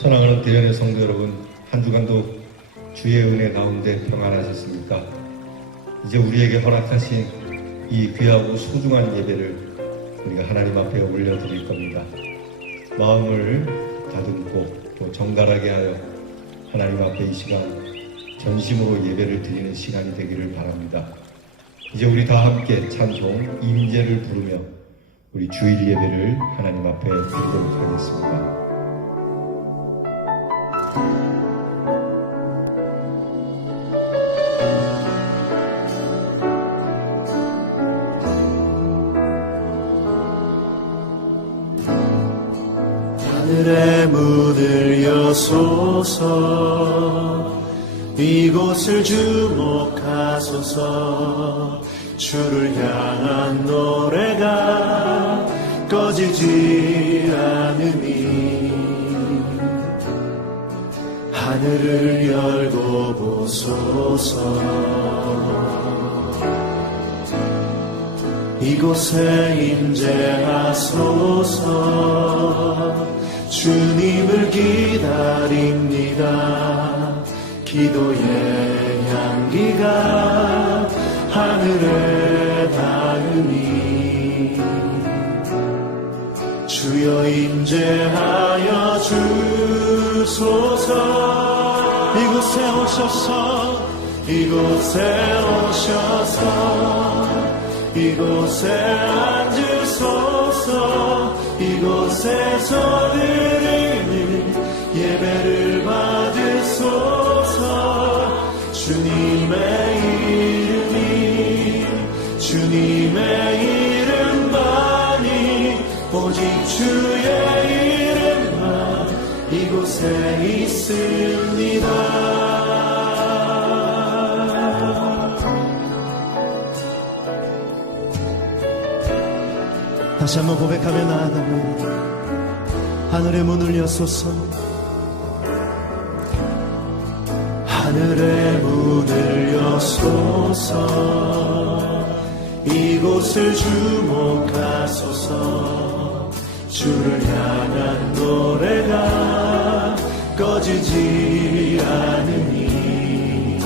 사랑하는 대전의 성도 여러분, 한 주간도 주의 은혜 가운데 평안하셨습니까? 이제 우리에게 허락하신 이 귀하고 소중한 예배를 우리가 하나님 앞에 올려드릴 겁니다. 마음을 다듬고 또 정갈하게 하여 하나님 앞에 이 시간 전심으로 예배를 드리는 시간이 되기를 바랍니다. 이제 우리 다 함께 찬송 임재를 부르며 우리 주일 예배를 하나님 앞에 드리도록 하겠습니다. 하늘의 문을 여소서, 이곳을 주목하소서. 주를 향한 노래가 꺼지지 않으니 하늘을 열고 보소서. 이곳에 임재하소서. 주님을 기다립니다. 기도의 향기가 하늘에 닿으니 주여 임재하여 주소서. 이곳에 오셔서, 이곳에 오셔서, 이곳에 앉으소서. 이곳에서 드리는 예배를 받으소서. 주님의 이름이, 주님의 이름만이, 오직 주의 이름만 이곳에 있습니다. 다시 한번 고백하며 나아갑니다. 하늘의 문을 여소서. 하늘의 문을 여소서. 이곳을 주목하소서. 주를 향한 노래가 꺼지지 않으니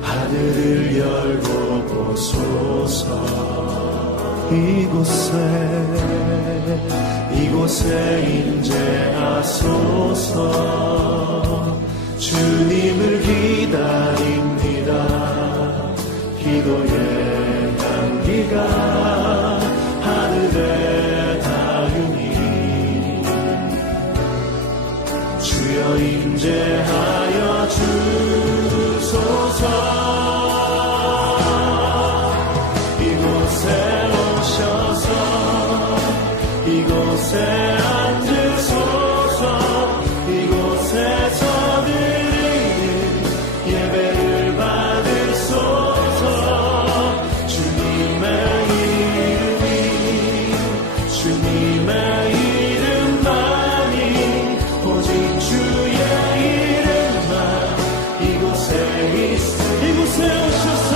하늘을 열고 보소서. 이곳에 임재하소서. 주님을 기다립니다. 기도의 향기가 하늘에 닿으니 주여 임재하여 주소서. 이곳에 앉으소서. 이곳에서 드리는 예배를 받으소서. 주님의 이름이, 주님의 이름만이, 오직 주의 이름만 이곳에 있으니 이곳에 오셔서,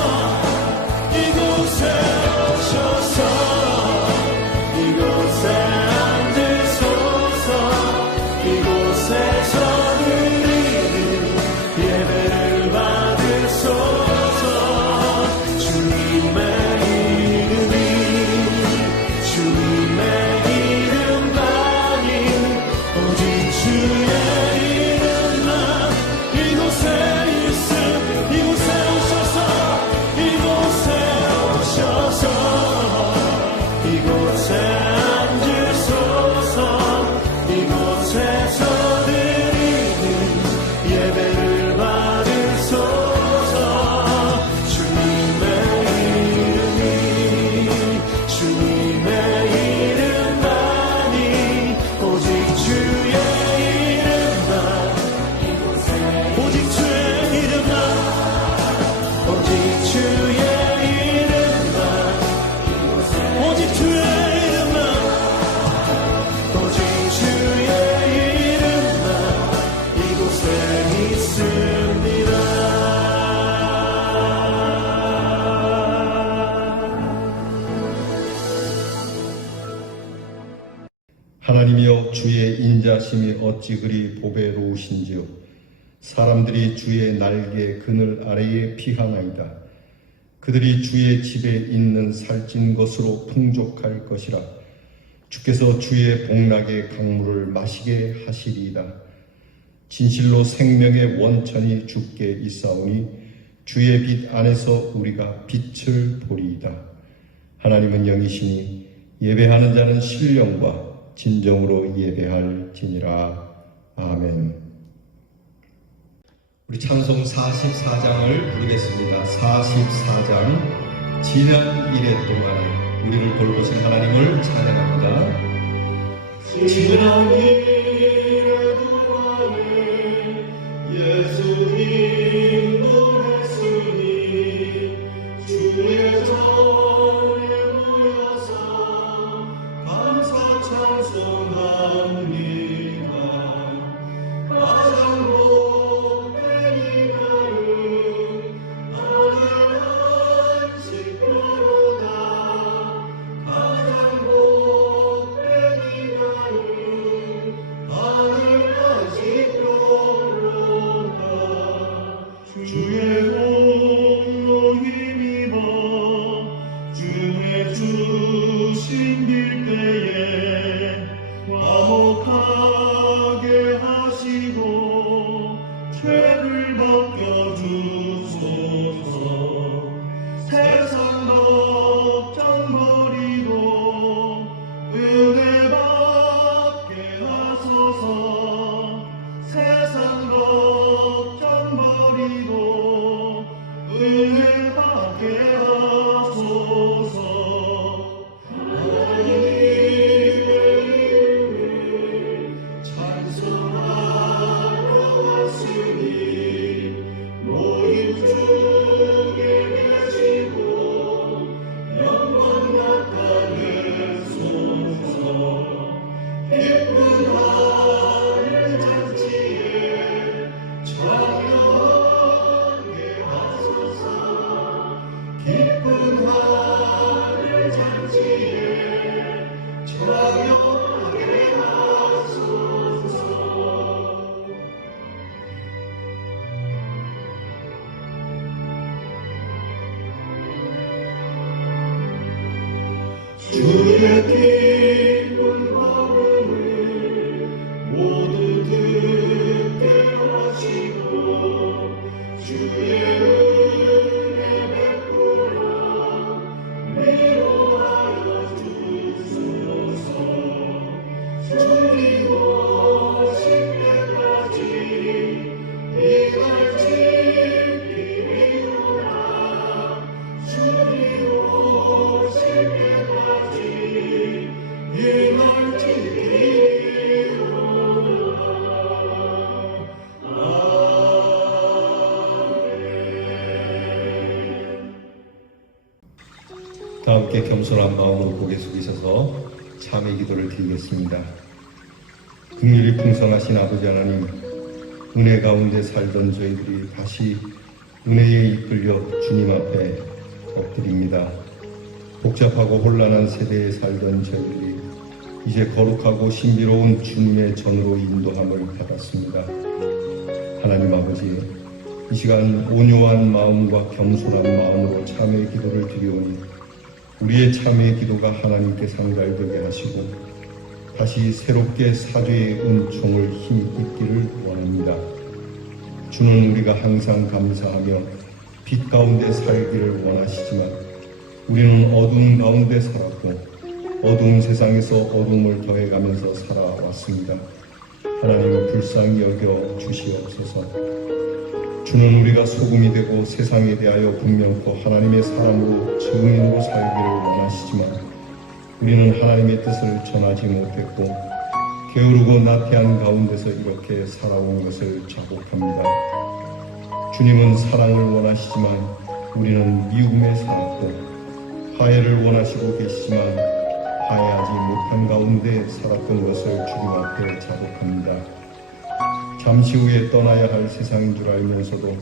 이곳에 오셔서, 이곳에 앉으소서. 하나님이여 주의 인자심이 어찌 그리 보배로우신지요. 사람들이 주의 날개 그늘 아래에 피하나이다. 그들이 주의 집에 있는 살찐 것으로 풍족할 것이라. 주께서 주의 복락의 강물을 마시게 하시리이다. 진실로 생명의 원천이 주께 있사오니 주의 빛 안에서 우리가 빛을 보리이다. 하나님은 영이시니 예배하는 자는 신령과 진정으로 예배할지니라. 아멘. 우리 찬송 44장을 부르겠습니다. 44장 지난 이래 동안에 우리를 돌보신 하나님을 찬양합니다. 지난 이래 동안에 예수님 노랬으니 주의 전에 모여서 감사 찬송합니다. 가장 복된 이날은 하늘 안식교로다. 가장 복된 이날은 하늘 안식교로다. 주의 공로 힘입어 주의 주신 길때에 화목하게 하시고 죄를 벗겨주소서. 세상 걱정 버리고 은혜 받게 하소서. 세상 걱정 버리고 은혜 받게 하소서. 하나님의 이름을 찬송하러 왔으니 모임 중에 계시고 영광 나타내소서. 기쁜 하늘 잔치에 참여하게 하소서. 기쁜 하늘 잔치에 참여하게 하소서. 주의 기쁜 걸음을 모두 듣게 하시고 주의 은혜 베풀어 위로하여 주소서. 주님 오실 때까지 이날 지키리로다. 주님 오실 때까지 이날 지키리로다. 다 함께 겸손한 마음으로 고개 숙이셔서 참회 기도를 드리겠습니다. 긍휼이 풍성하신 아버지 하나님, 은혜 가운데 살던 저희들이 다시 은혜에 이끌려 주님 앞에 엎드립니다. 복잡하고 혼란한 세대에 살던 저희들이 이제 거룩하고 신비로운 주님의 전으로 인도함을 받았습니다. 하나님 아버지, 이 시간 온유한 마음과 겸손한 마음으로 참회 기도를 드리오니 우리의 참회 기도가 하나님께 상달되게 하시고 다시 새롭게 사죄의 은총을 힘이 있기를 원합니다. 주는 우리가 항상 감사하며 빛 가운데 살기를 원하시지만 우리는 어두운 가운데 살았고 어두운 세상에서 어둠을 더해가면서 살아왔습니다. 하나님 불쌍히 여겨 주시옵소서. 주는 우리가 소금이 되고 세상에 대하여 분명코 하나님의 사람으로 증인으로 살기를 원하시지만 우리는 하나님의 뜻을 전하지 못했고 게으르고 나태한 가운데서 이렇게 살아온 것을 자복합니다. 주님은 사랑을 원하시지만 우리는 미움에 살았고 화해를 원하시고 계시지만 화해하지 못한 가운데 살았던 것을 주님 앞에 자복합니다. 잠시 후에 떠나야 할 세상인 줄 알면서도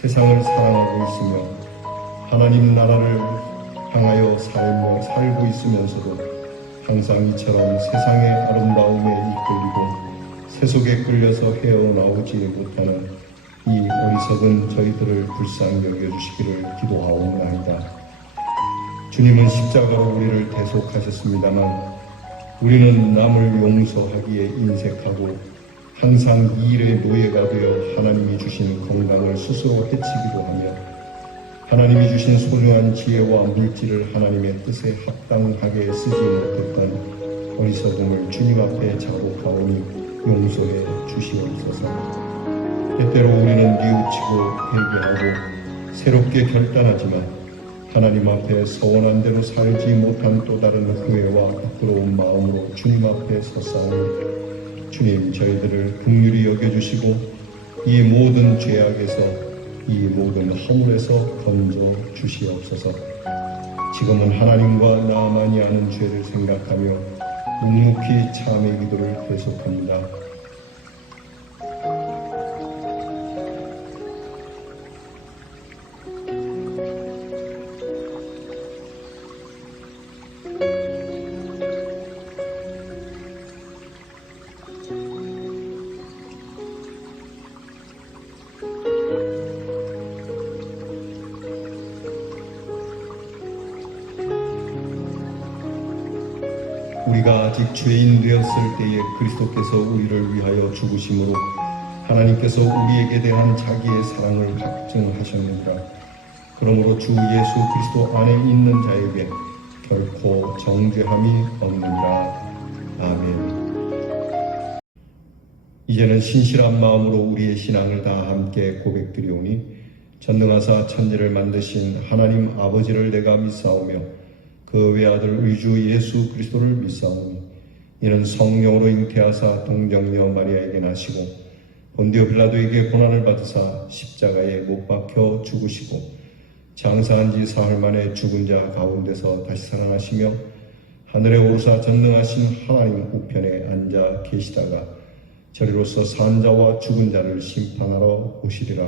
세상을 사랑하고 있으며 하나님 나라를 향하여 살고 있으면서도 항상 이처럼 세상의 아름다움에 이끌리고 세속에 끌려서 헤어나오지 못하는 이 어리석은 저희들을 불쌍히 여겨주시기를 기도하옵나이다. 주님은 십자가로 우리를 대속하셨습니다만 우리는 남을 용서하기에 인색하고 항상 이 일의 노예가 되어 하나님이 주신 건강을 스스로 해치기도 하며 하나님이 주신 소중한 지혜와 물질을 하나님의 뜻에 합당하게 쓰지 못했던 어리석음을 주님 앞에 자복하오니 용서해 주시옵소서. 때때로 우리는 뉘우치고 회개하고 새롭게 결단하지만 하나님 앞에 서원한 대로 살지 못한 또 다른 후회와 부끄러운 마음으로 주님 앞에 섰사오니 주님 저희들을 긍휼히 여겨주시고 이 모든 죄악에서 이 모든 허물에서 건져 주시옵소서. 지금은 하나님과 나만이 아는 죄를 생각하며 묵묵히 참의 기도를 계속합니다. 우리가 아직 죄인 되었을 때에 그리스도께서 우리를 위하여 죽으심으로 하나님께서 우리에게 대한 자기의 사랑을 확증하셨느니라. 그러므로 주 예수 그리스도 안에 있는 자에게 결코 정죄함이 없느니라. 아멘. 이제는 신실한 마음으로 우리의 신앙을 다 함께 고백드리오니 전능하사 천지를 만드신 하나님 아버지를 내가 믿사오며 그 외아들 의주 예수 그리스도를 믿사오니 이는 성령으로 잉태하사 동정녀 마리아에게 나시고 본디오 빌라도에게 고난을 받으사 십자가에 못 박혀 죽으시고 장사한 지 사흘 만에 죽은 자 가운데서 다시 살아나시며 하늘에 오르사 전능하신 하나님 우편에 앉아 계시다가 저리로서 산 자와 죽은 자를 심판하러 오시리라.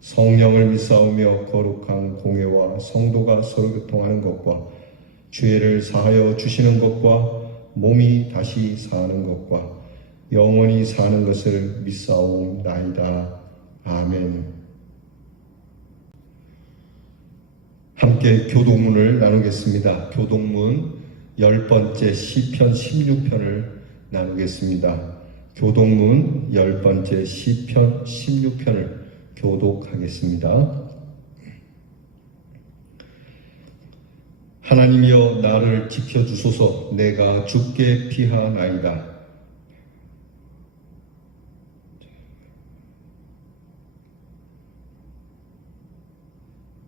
성령을 믿사오며 거룩한 공회와 성도가 서로 교통하는 것과 죄를 사하여 주시는 것과 몸이 다시 사는 것과 영원히 사는 것을 믿사옵나이다. 아멘. 함께 교동문을 나누겠습니다. 교동문 10번째 시편 16편을 나누겠습니다. 교동문 10번째 시편 16편을 교독하겠습니다. 하나님이여 나를 지켜주소서. 내가 죽게 피하나이다.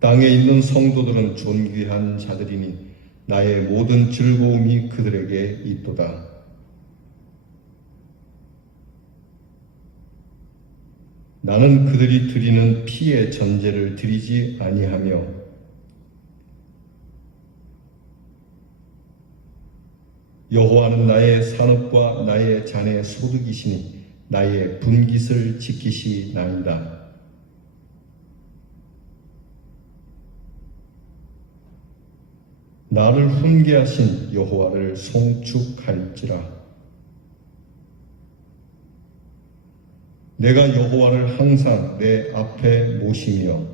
땅에 있는 성도들은 존귀한 자들이니 나의 모든 즐거움이 그들에게 있도다. 나는 그들이 드리는 피의 전제를 드리지 아니하며 여호와는 나의 산업과 나의 잔의 소득이시니 나의 분깃을 지키시나이다. 나를 훈계하신 여호와를 송축할지라. 내가 여호와를 항상 내 앞에 모시며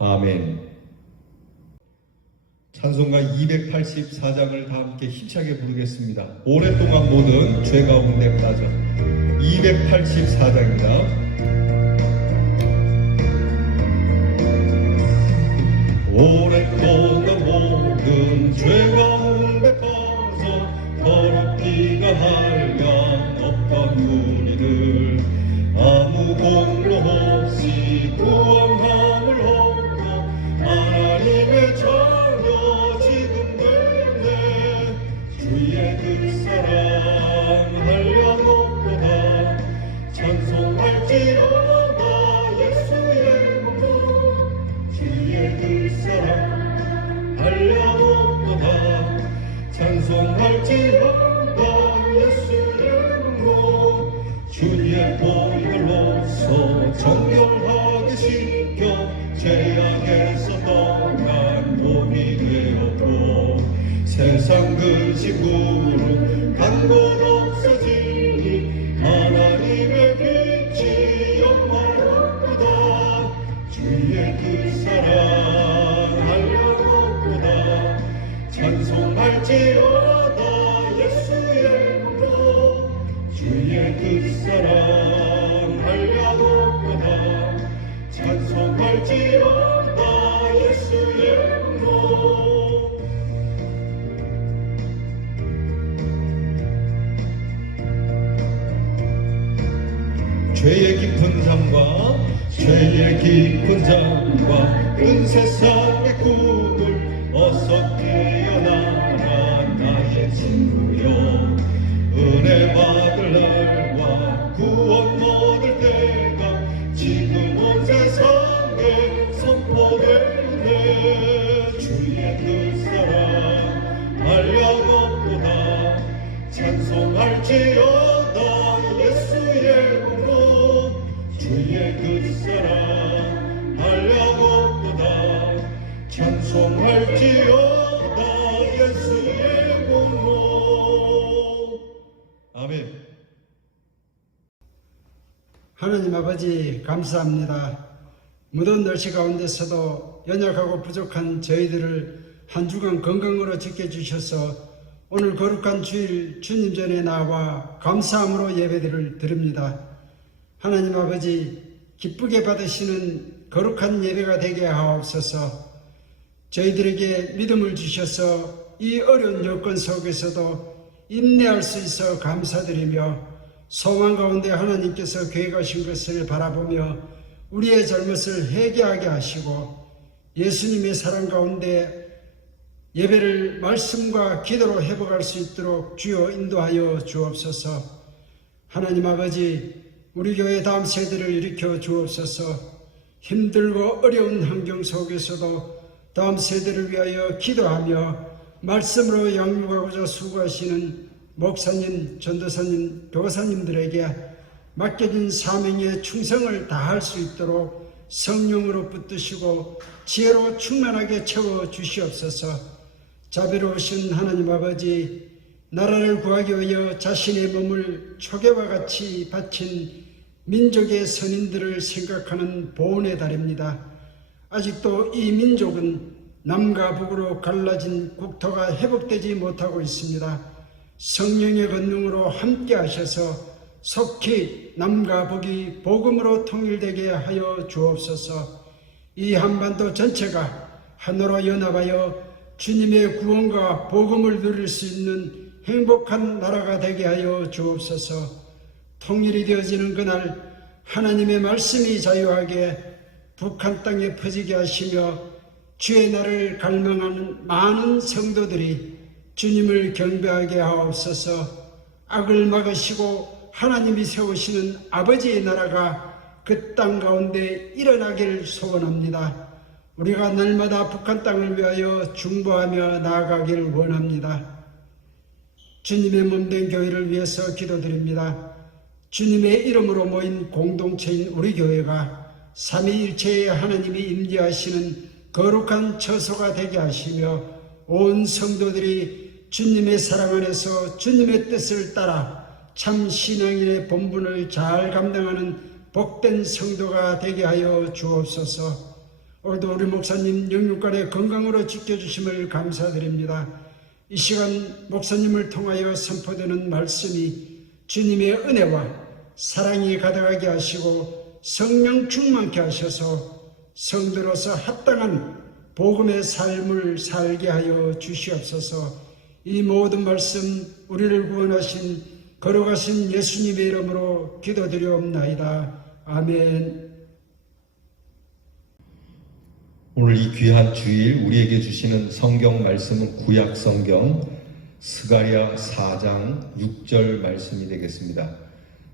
아멘. 찬송가 284장을 다 함께 힘차게 부르겠습니다. 오랫동안 모든 죄 가운데 빠져 284장입니다. 오랫동안 모든 죄 가운데 빠져 더럽기가 한량 없던 우리를 아무 공로 없이 구원함을 얻어 하나님의 자녀 지금 되었네. 주의 그 사랑 한량 없도다. 찬송할지어다 예수의 몸은 주의 그 사랑 한량 없도다. 찬송할지어다 예수의 몸 주의 보혈로서 정결하게 씻겨 죄악에서 떠난 세상 근심으로 간 곳 없어지니 하나님의 빛이 영광롭도다. 주의 그 사랑 알려놓고다. 찬송할지어다 예수의 이름으로. 주의 그 사랑 알려놓고다. 찬송할지어다 예수의 이름으로. 죄의 깊은 잠과 죄의 깊은 잠과 은 세상의 꿈을 어서 깨어나라 나의 친구여. 은혜 받을 날과 구원 얻을 때가 지금 온 세상에 선포되네. 주의 그 사랑 알려놓고다. 찬송할지어다 예수의 이름으로. 주의 그 사랑 알려놓고다. 찬송할지어다 예수의 이름으로. 아멘. 하나님 아버지 감사합니다. 무더운 날씨 가운데서도 연약하고 부족한 저희들을 한 주간 건강으로 지켜주셔서 오늘 거룩한 주일 주님 전에 나와 감사함으로 예배를 드립니다. 하나님 아버지 기쁘게 받으시는 거룩한 예배가 되게 하옵소서. 저희들에게 믿음을 주셔서 이 어려운 여건 속에서도 인내할 수 있어 감사드리며 소망 가운데 하나님께서 계획하신 것을 바라보며 우리의 잘못을 회개하게 하시고 예수님의 사랑 가운데 예배를 말씀과 기도로 회복할 수 있도록 주여 인도하여 주옵소서. 하나님 아버지 우리 교회 다음 세대를 일으켜 주옵소서. 힘들고 어려운 환경 속에서도 다음 세대를 위하여 기도하며 말씀으로 양육하고자 수고하시는 목사님, 전도사님, 교사님들에게 맡겨진 사명에 충성을 다할 수 있도록 성령으로 붙드시고 지혜로 충만하게 채워 주시옵소서. 자비로우신 하나님 아버지, 나라를 구하기 위하여 자신의 몸을 초계와 같이 바친 민족의 선인들을 생각하는 보훈의 달입니다. 아직도 이 민족은 남과 북으로 갈라진 국토가 회복되지 못하고 있습니다. 성령의 권능으로 함께 하셔서 속히 남과 북이 복음으로 통일되게 하여 주옵소서. 이 한반도 전체가 하나로 연합하여 주님의 구원과 복음을 누릴 수 있는 행복한 나라가 되게 하여 주옵소서. 통일이 되어지는 그날 하나님의 말씀이 자유하게 북한 땅에 퍼지게 하시며 주의 날을 갈망하는 많은 성도들이 주님을 경배하게 하옵소서. 악을 막으시고 하나님이 세우시는 아버지의 나라가 그 땅 가운데 일어나기를 소원합니다. 우리가 날마다 북한 땅을 위하여 중보하며 나아가기를 원합니다. 주님의 몸된 교회를 위해서 기도드립니다. 주님의 이름으로 모인 공동체인 우리 교회가 삼위일체의 하나님이 임재하시는 거룩한 처소가 되게 하시며 온 성도들이 주님의 사랑 안에서 주님의 뜻을 따라 참 신앙인의 본분을 잘 감당하는 복된 성도가 되게 하여 주옵소서. 오늘도 우리 목사님 영육간의 건강으로 지켜주심을 감사드립니다. 이 시간 목사님을 통하여 선포되는 말씀이 주님의 은혜와 사랑이 가득하게 하시고 성령 충만케 하셔서 성도로서 합당한 복음의 삶을 살게 하여 주시옵소서. 이 모든 말씀 우리를 구원하신 걸어가신 예수님의 이름으로 기도드리옵나이다. 아멘. 오늘 이 귀한 주일 우리에게 주시는 성경 말씀은 구약 성경 스가랴 4장 6절 말씀이 되겠습니다.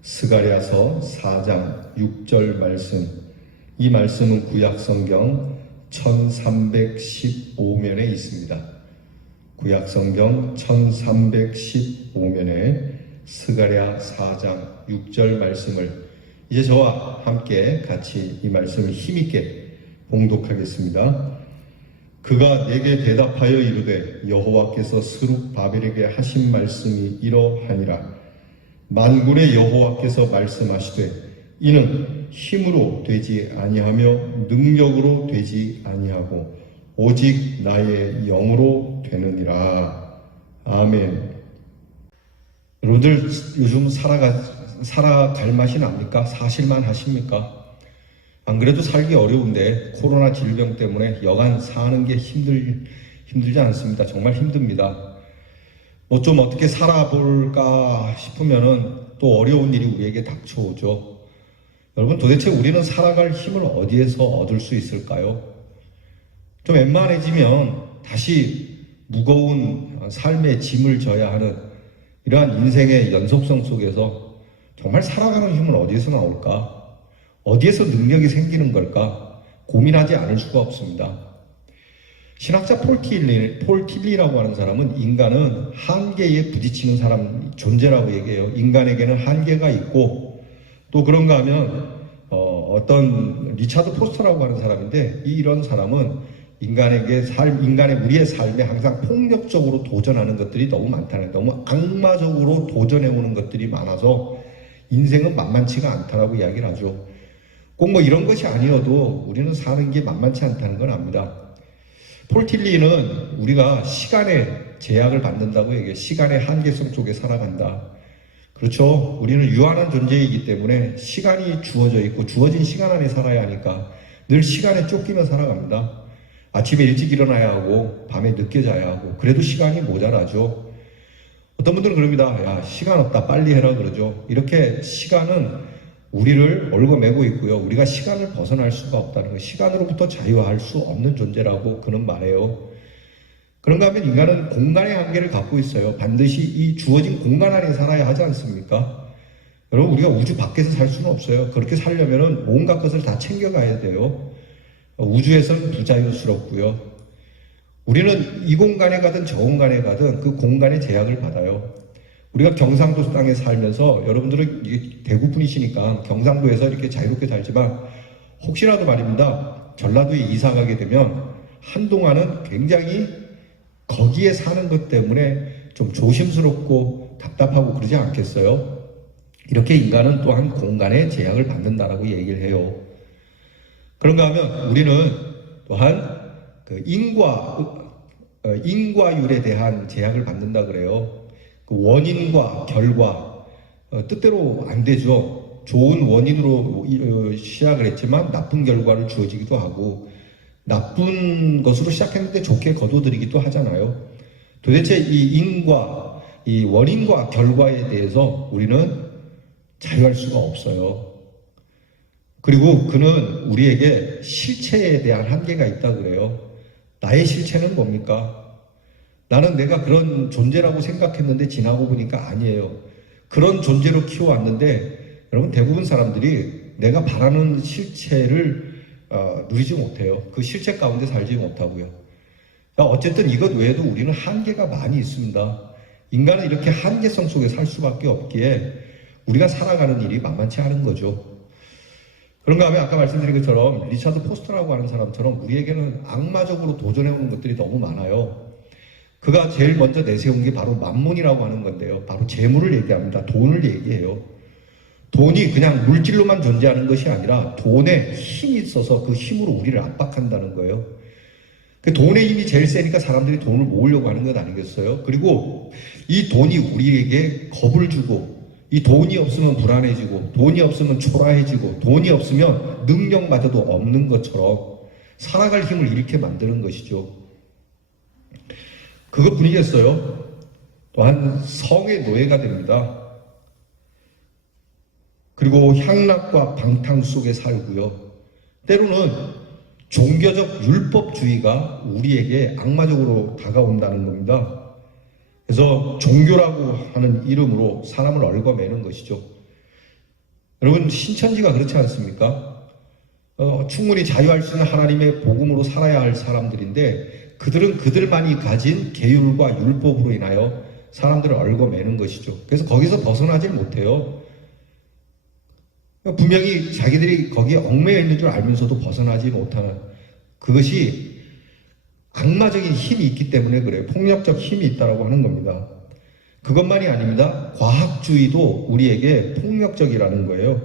스가랴서 4장 6절 말씀. 이 말씀은 구약 성경 1315면에 있습니다. 구약 성경 1315면에 스가랴 4장 6절 말씀을 이제 저와 함께 같이 이 말씀을 힘있게 봉독하겠습니다. 그가 내게 대답하여 이르되 여호와께서 스룹바벨에게 하신 말씀이 이러하니라. 만군의 여호와께서 말씀하시되 이는 힘으로 되지 아니하며 능력으로 되지 아니하고 오직 나의 영으로 되느니라. 아멘. 여러분들 요즘 살아갈 맛이 납니까? 사실만 하십니까? 안 그래도 살기 어려운데 코로나 질병 때문에 여간 사는 게 힘들지 않습니다. 정말 힘듭니다. 뭐 좀 어떻게 살아볼까 싶으면은 또 어려운 일이 우리에게 닥쳐오죠. 여러분 도대체 우리는 살아갈 힘을 어디에서 얻을 수 있을까요? 좀 웬만해지면 다시 무거운 삶의 짐을 져야 하는 이러한 인생의 연속성 속에서 정말 살아가는 힘은 어디에서 나올까? 어디에서 능력이 생기는 걸까? 고민하지 않을 수가 없습니다. 신학자 폴 틸리라고 하는 사람은 인간은 한계에 부딪히는 존재라고 얘기해요. 인간에게는 한계가 있고 또 그런가 하면 어떤 리차드 포스터라고 하는 사람인데 이런 사람은 우리의 삶에 항상 폭력적으로 도전하는 것들이 너무 많다는, 너무 악마적으로 도전해오는 것들이 많아서 인생은 만만치가 않다라고 이야기를 하죠. 꼭 뭐 이런 것이 아니어도 우리는 사는 게 만만치 않다는 걸 압니다. 폴 틸리는 우리가 시간의 제약을 받는다고 얘기해요. 시간의 한계성 속에 살아간다. 그렇죠. 우리는 유한한 존재이기 때문에 시간이 주어져 있고 주어진 시간 안에 살아야 하니까 늘 시간에 쫓기며 살아갑니다. 아침에 일찍 일어나야 하고 밤에 늦게 자야 하고 그래도 시간이 모자라죠. 어떤 분들은 그럽니다. 야, 시간 없다 빨리 해라 그러죠. 이렇게 시간은 우리를 얽어매고 있고요. 우리가 시간을 벗어날 수가 없다는 거예요. 시간으로부터 자유할 수 없는 존재라고 그는 말해요. 그런가 하면 인간은 공간의 한계를 갖고 있어요. 반드시 이 주어진 공간 안에 살아야 하지 않습니까? 여러분 우리가 우주 밖에서 살 수는 없어요. 그렇게 살려면 온갖 것을 다 챙겨가야 돼요. 우주에서는 부자연스럽고요. 우리는 이 공간에 가든 저 공간에 가든 그 공간의 제약을 받아요. 우리가 경상도 땅에 살면서 여러분들은 대구 분이시니까 경상도에서 이렇게 자유롭게 살지만 혹시라도 말입니다. 전라도에 이사 가게 되면 한동안은 굉장히 거기에 사는 것 때문에 좀 조심스럽고 답답하고 그러지 않겠어요? 이렇게 인간은 또한 공간의 제약을 받는다라고 얘기를 해요. 그런가 하면 우리는 또한 그 인과율에 대한 제약을 받는다 그래요. 그 원인과 결과 뜻대로 안 되죠. 좋은 원인으로 시작을 했지만 나쁜 결과를 주어지기도 하고 나쁜 것으로 시작했는데 좋게 거둬들이기도 하잖아요. 도대체 이 원인과 결과에 대해서 우리는 자유할 수가 없어요. 그리고 그는 우리에게 실체에 대한 한계가 있다고 그래요. 나의 실체는 뭡니까? 나는 내가 그런 존재라고 생각했는데 지나고 보니까 아니에요. 그런 존재로 키워왔는데 여러분 대부분 사람들이 내가 바라는 실체를 누리지 못해요. 그 실체 가운데 살지 못하고요. 어쨌든 이것 외에도 우리는 한계가 많이 있습니다. 인간은 이렇게 한계성 속에 살 수밖에 없기에 우리가 살아가는 일이 만만치 않은 거죠. 그런가 하면 아까 말씀드린 것처럼 리차드 포스터라고 하는 사람처럼 우리에게는 악마적으로 도전해오는 것들이 너무 많아요. 그가 제일 먼저 내세운 게 바로 만몬이라고 하는 건데요. 바로 재물을 얘기합니다. 돈을 얘기해요. 돈이 그냥 물질로만 존재하는 것이 아니라 돈에 힘이 있어서 그 힘으로 우리를 압박한다는 거예요. 그 돈의 힘이 제일 세니까 사람들이 돈을 모으려고 하는 것 아니겠어요? 그리고 이 돈이 우리에게 겁을 주고 이 돈이 없으면 불안해지고 돈이 없으면 초라해지고 돈이 없으면 능력마저도 없는 것처럼 살아갈 힘을 잃게 만드는 것이죠. 그것뿐이겠어요? 또한 성의 노예가 됩니다. 그리고 향락과 방탕 속에 살고요. 때로는 종교적 율법주의가 우리에게 악마적으로 다가온다는 겁니다. 그래서 종교라고 하는 이름으로 사람을 얽어매는 것이죠. 여러분 신천지가 그렇지 않습니까? 충분히 자유할 수 있는 하나님의 복음으로 살아야 할 사람들인데 그들은 그들만이 가진 계율과 율법으로 인하여 사람들을 얽어매는 것이죠. 그래서 거기서 벗어나질 못해요. 분명히 자기들이 거기에 얽매여 있는 줄 알면서도 벗어나지 못하는 그것이 악마적인 힘이 있기 때문에 그래요. 폭력적 힘이 있다고 하는 겁니다. 그것만이 아닙니다. 과학주의도 우리에게 폭력적이라는 거예요.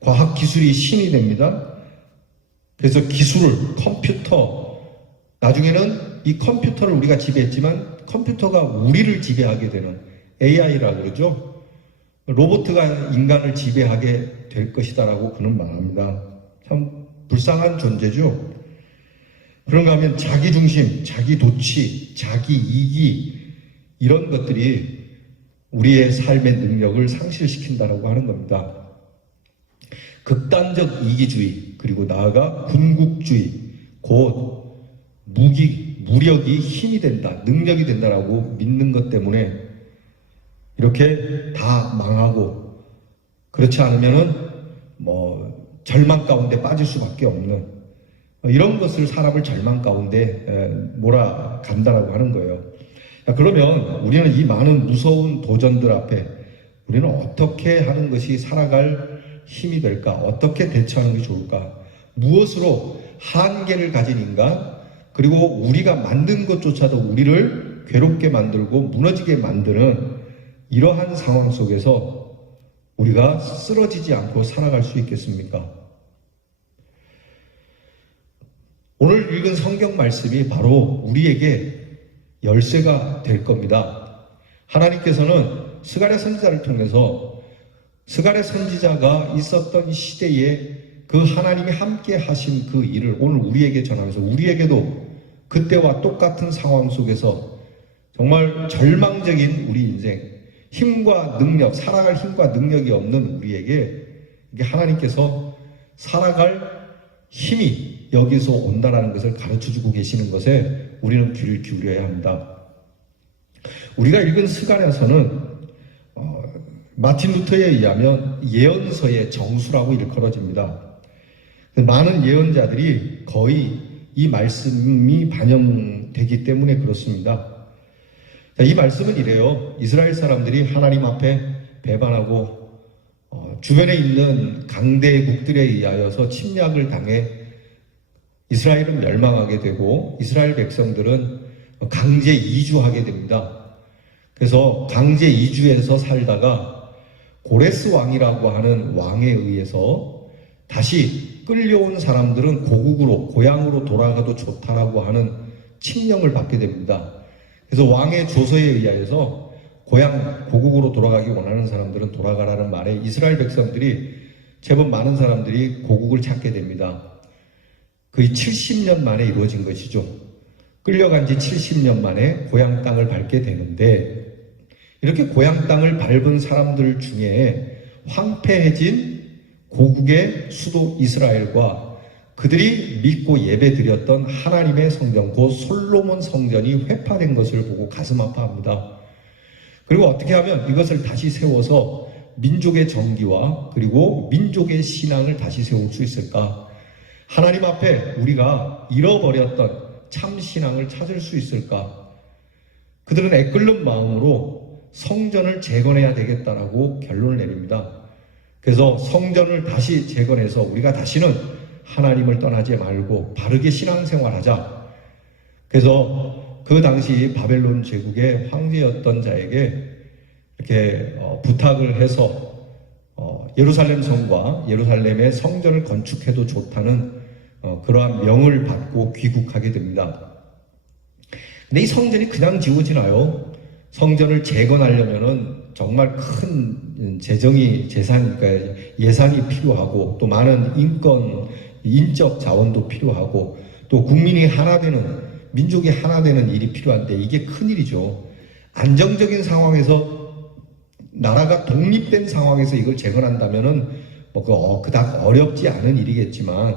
과학기술이 신이 됩니다. 그래서 기술, 컴퓨터, 나중에는 이 컴퓨터를 우리가 지배했지만 컴퓨터가 우리를 지배하게 되는 AI라고 그러죠. 로봇가 인간을 지배하게 될 것이다라고 그는 말합니다. 참 불쌍한 존재죠. 그런가 하면 자기중심, 자기도취, 자기이기 이런 것들이 우리의 삶의 능력을 상실시킨다라고 하는 겁니다. 극단적 이기주의, 그리고 나아가 군국주의, 곧 무력이 힘이 된다, 능력이 된다라고 믿는 것 때문에 이렇게 다 망하고, 그렇지 않으면은 절망 가운데 빠질 수밖에 없는 이런 것을 사람을 절망 가운데 몰아간다라고 하는 거예요. 그러면 우리는 이 많은 무서운 도전들 앞에 우리는 어떻게 하는 것이 살아갈 힘이 될까? 어떻게 대처하는 게 좋을까? 무엇으로 한계를 가진 인간, 그리고 우리가 만든 것조차도 우리를 괴롭게 만들고 무너지게 만드는 이러한 상황 속에서 우리가 쓰러지지 않고 살아갈 수 있겠습니까? 오늘 읽은 성경 말씀이 바로 우리에게 열쇠가 될 겁니다. 하나님께서는 스가랴 선지자를 통해서 스가랴 선지자가 있었던 시대에 그 하나님이 함께 하신 그 일을 오늘 우리에게 전하면서 우리에게도 그때와 똑같은 상황 속에서 정말 절망적인 우리 인생, 힘과 능력, 살아갈 힘과 능력이 없는 우리에게 하나님께서 살아갈 힘이 여기서 온다라는 것을 가르쳐주고 계시는 것에 우리는 귀를 기울여야 합니다. 우리가 읽은 스가랴서는 마틴 루터에 의하면 예언서의 정수라고 일컬어집니다. 많은 예언자들이 거의 이 말씀이 반영되기 때문에 그렇습니다. 이 말씀은 이래요. 이스라엘 사람들이 하나님 앞에 배반하고 주변에 있는 강대국들에 의하여서 침략을 당해 이스라엘은 멸망하게 되고 이스라엘 백성들은 강제 이주하게 됩니다. 그래서 강제 이주해서 살다가 고레스 왕이라고 하는 왕에 의해서 다시 끌려온 사람들은 고국으로, 고향으로 돌아가도 좋다라고 하는 칙령을 받게 됩니다. 그래서 왕의 조서에 의하여서 고향, 고국으로 돌아가기 원하는 사람들은 돌아가라는 말에 이스라엘 백성들이 제법 많은 사람들이 고국을 찾게 됩니다. 거의 70년 만에 이루어진 것이죠. 끌려간 지 70년 만에 고향 땅을 밟게 되는데, 이렇게 고향 땅을 밟은 사람들 중에 황폐해진 고국의 수도 이스라엘과 그들이 믿고 예배드렸던 하나님의 성전, 곧 솔로몬 성전이 회파된 것을 보고 가슴 아파합니다. 그리고 어떻게 하면 이것을 다시 세워서 민족의 정기와 그리고 민족의 신앙을 다시 세울 수 있을까? 하나님 앞에 우리가 잃어버렸던 참 신앙을 찾을 수 있을까? 그들은 애끓는 마음으로 성전을 재건해야 되겠다라고 결론을 내립니다. 그래서 성전을 다시 재건해서 우리가 다시는 하나님을 떠나지 말고 바르게 신앙생활하자. 그래서 그 당시 바벨론 제국의 황제였던 자에게 이렇게 부탁을 해서 예루살렘 성과 예루살렘의 성전을 건축해도 좋다는 그러한 명을 받고 귀국하게 됩니다. 근데 이 성전이 그냥 지어지나요? 성전을 재건하려면은 정말 큰 재산이니까 예산이 필요하고 또 많은 인적 자원도 필요하고 또 국민이 하나 되는, 민족이 하나 되는 일이 필요한데 이게 큰일이죠. 안정적인 상황에서 나라가 독립된 상황에서 이걸 재건한다면은 그닥 어렵지 않은 일이겠지만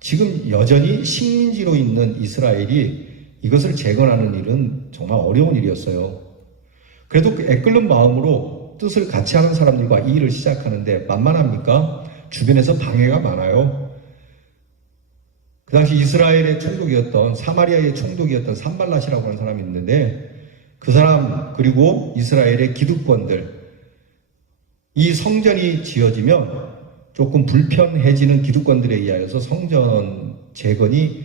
지금 여전히 식민지로 있는 이스라엘이 이것을 재건하는 일은 정말 어려운 일이었어요. 그래도 그 애끓는 마음으로 뜻을 같이 하는 사람들과 이 일을 시작하는데 만만합니까? 주변에서 방해가 많아요. 그 당시 이스라엘의 총독이었던, 사마리아의 총독이었던 산발랏이라고 하는 사람이 있는데 그 사람 그리고 이스라엘의 기득권들, 이 성전이 지어지면 조금 불편해지는 기득권들에 의하여서 성전 재건이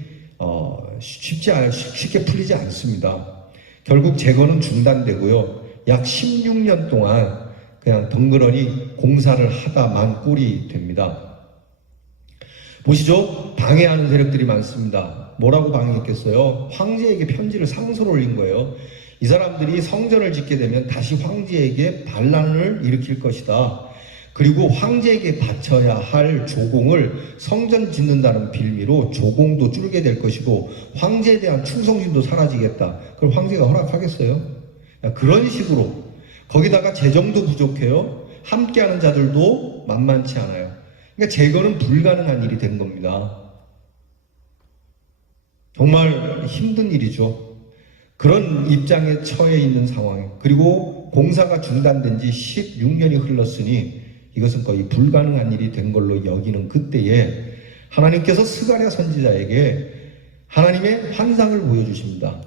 쉽게 풀리지 않습니다. 결국 재건은 중단되고요. 약 16년 동안 그냥 덩그러니 공사를 하다만 꼴이 됩니다. 보시죠. 방해하는 세력들이 많습니다. 뭐라고 방해했겠어요? 황제에게 편지를 상소를 올린 거예요. 이 사람들이 성전을 짓게 되면 다시 황제에게 반란을 일으킬 것이다. 그리고 황제에게 바쳐야 할 조공을 성전 짓는다는 빌미로 조공도 줄게 될 것이고 황제에 대한 충성심도 사라지겠다. 그럼 황제가 허락하겠어요? 그런 식으로 거기다가 재정도 부족해요. 함께하는 자들도 만만치 않아요. 그러니까 재건은 불가능한 일이 된 겁니다. 정말 힘든 일이죠. 그런 입장에 처해 있는 상황, 그리고 공사가 중단된 지 16년이 흘렀으니 이것은 거의 불가능한 일이 된 걸로 여기는 그때에 하나님께서 스가랴 선지자에게 하나님의 환상을 보여주십니다.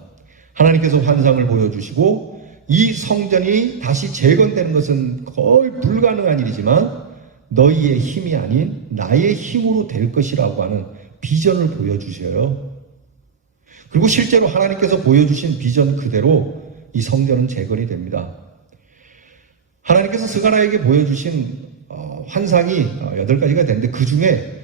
하나님께서 환상을 보여주시고 이 성전이 다시 재건되는 것은 거의 불가능한 일이지만 너희의 힘이 아닌 나의 힘으로 될 것이라고 하는 비전을 보여주셔요. 그리고 실제로 하나님께서 보여주신 비전 그대로 이 성전은 재건이 됩니다. 하나님께서 스가랴에게 보여주신 환상이 8가지가 되는데 그 중에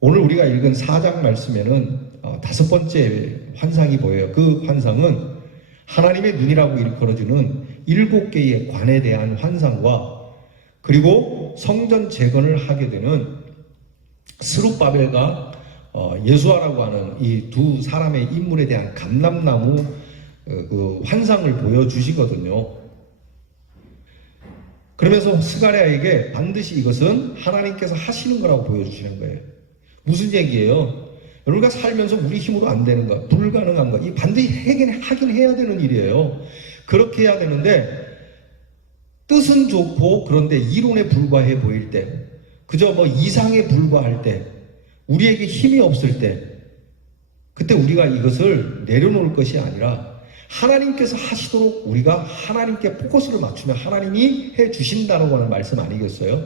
오늘 우리가 읽은 4장 말씀에는 5번째 환상이 보여요. 그 환상은 하나님의 눈이라고 일컬어주는 7개의 관에 대한 환상과 그리고 성전 재건을 하게 되는 스룹바벨과 예수아라고 하는 이 두 사람의 인물에 대한 감람나무 그 환상을 보여주시거든요. 그러면서 스가랴에게 반드시 이것은 하나님께서 하시는 거라고 보여주시는 거예요. 무슨 얘기예요? 우리가 살면서 우리 힘으로 안 되는 거, 불가능한 거, 이 반드시 하긴 해야 되는 일이에요. 그렇게 해야 되는데 뜻은 좋고 그런데 이론에 불과해 보일 때, 그저 뭐 이상에 불과할 때, 우리에게 힘이 없을 때, 그때 우리가 이것을 내려놓을 것이 아니라 하나님께서 하시도록 우리가 하나님께 포커스를 맞추면 하나님이 해주신다는 거는 말씀 아니겠어요?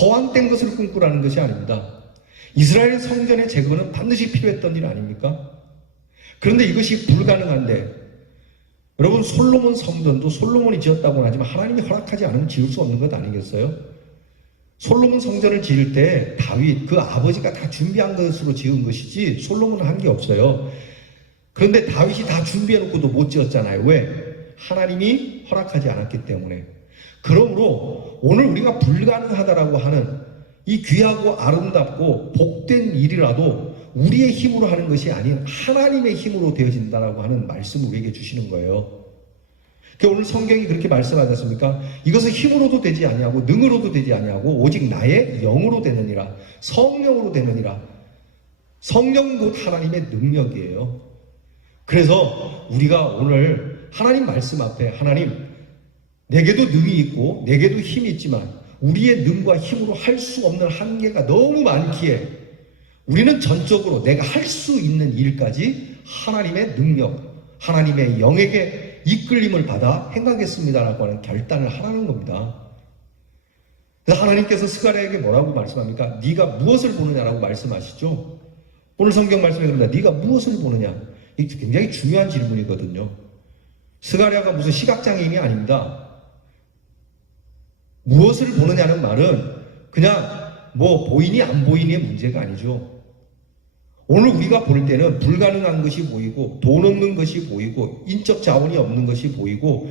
허황된 것을 꿈꾸라는 것이 아닙니다. 이스라엘 성전의 재건은 반드시 필요했던 일 아닙니까? 그런데 이것이 불가능한데 여러분 솔로몬 성전도 솔로몬이 지었다고는 하지만 하나님이 허락하지 않으면 지을 수 없는 것 아니겠어요? 솔로몬 성전을 지을 때 다윗 그 아버지가 다 준비한 것으로 지은 것이지 솔로몬은 한 게 없어요. 그런데 다윗이 다 준비해놓고도 못 지었잖아요. 왜? 하나님이 허락하지 않았기 때문에. 그러므로 오늘 우리가 불가능하다라고 하는 이 귀하고 아름답고 복된 일이라도 우리의 힘으로 하는 것이 아닌 하나님의 힘으로 되어진다라고 하는 말씀을 우리에게 주시는 거예요. 그러니까 오늘 성경이 그렇게 말씀하지 않습니까? 이것은 힘으로도 되지 아니하고 능으로도 되지 아니하고 오직 나의 영으로 되느니라. 성령으로 되느니라. 성령 곧 하나님의 능력이에요. 그래서 우리가 오늘 하나님 말씀 앞에 하나님 내게도 능이 있고 내게도 힘이 있지만 우리의 능과 힘으로 할 수 없는 한계가 너무 많기에 우리는 전적으로 내가 할 수 있는 일까지 하나님의 능력, 하나님의 영에게 이끌림을 받아 행하겠습니다라고 하는 결단을 하라는 겁니다. 그래서 하나님께서 스가랴에게 뭐라고 말씀합니까? 네가 무엇을 보느냐라고 말씀하시죠. 오늘 성경 말씀에 그럽니다. 네가 무엇을 보느냐? 이게 굉장히 중요한 질문이거든요. 스가랴가 무슨 시각장애인이 아닙니다. 무엇을 보느냐는 말은 그냥 뭐 보이니 안 보이니의 문제가 아니죠. 오늘 우리가 볼 때는 불가능한 것이 보이고 돈 없는 것이 보이고 인적 자원이 없는 것이 보이고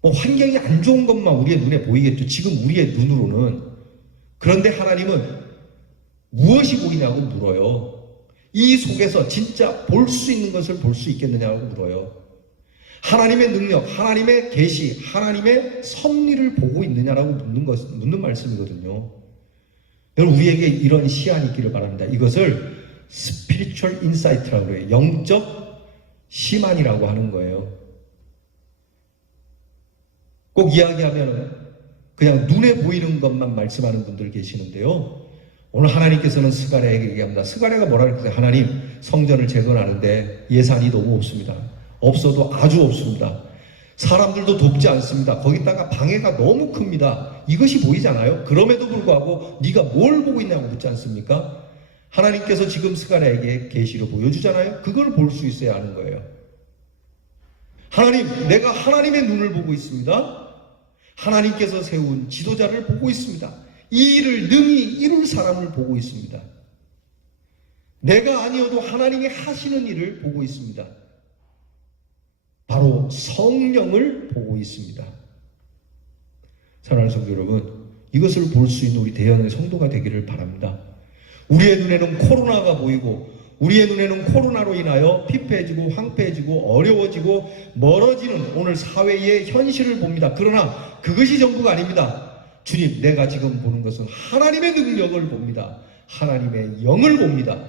뭐 환경이 안 좋은 것만 우리의 눈에 보이겠죠. 지금 우리의 눈으로는. 그런데 하나님은 무엇이 보이냐고 물어요. 이 속에서 진짜 볼 수 있는 것을 볼 수 있겠느냐고 물어요. 하나님의 능력, 하나님의 계시, 하나님의 섭리를 보고 있느냐라고 묻는 말씀이거든요. 여러분 우리에게 이런 시안이 있기를 바랍니다. 이것을 spiritual insight라고 해요. 영적 시만이라고 하는 거예요. 꼭 이야기하면 그냥 눈에 보이는 것만 말씀하는 분들 계시는데요. 오늘 하나님께서는 스가랴에게 얘기합니다. 스가랴가 뭐라 그랬어요? 하나님 성전을 재건하는데 예산이 너무 없습니다. 없어도 아주 없습니다. 사람들도 돕지 않습니다. 거기다가 방해가 너무 큽니다. 이것이 보이잖아요. 그럼에도 불구하고 네가 뭘 보고 있냐고 묻지 않습니까? 하나님께서 지금 스가랴에게 계시로 보여주잖아요. 그걸 볼 수 있어야 하는 거예요. 하나님, 내가 하나님의 눈을 보고 있습니다. 하나님께서 세운 지도자를 보고 있습니다. 이 일을 능히 이룰 사람을 보고 있습니다. 내가 아니어도 하나님이 하시는 일을 보고 있습니다. 바로 성령을 보고 있습니다. 사랑하는 성도 여러분, 이것을 볼 수 있는 우리 대형의 성도가 되기를 바랍니다. 우리의 눈에는 코로나가 보이고 우리의 눈에는 코로나로 인하여 피폐해지고 황폐해지고 어려워지고 멀어지는 오늘 사회의 현실을 봅니다. 그러나 그것이 전부가 아닙니다. 주님, 내가 지금 보는 것은 하나님의 능력을 봅니다. 하나님의 영을 봅니다.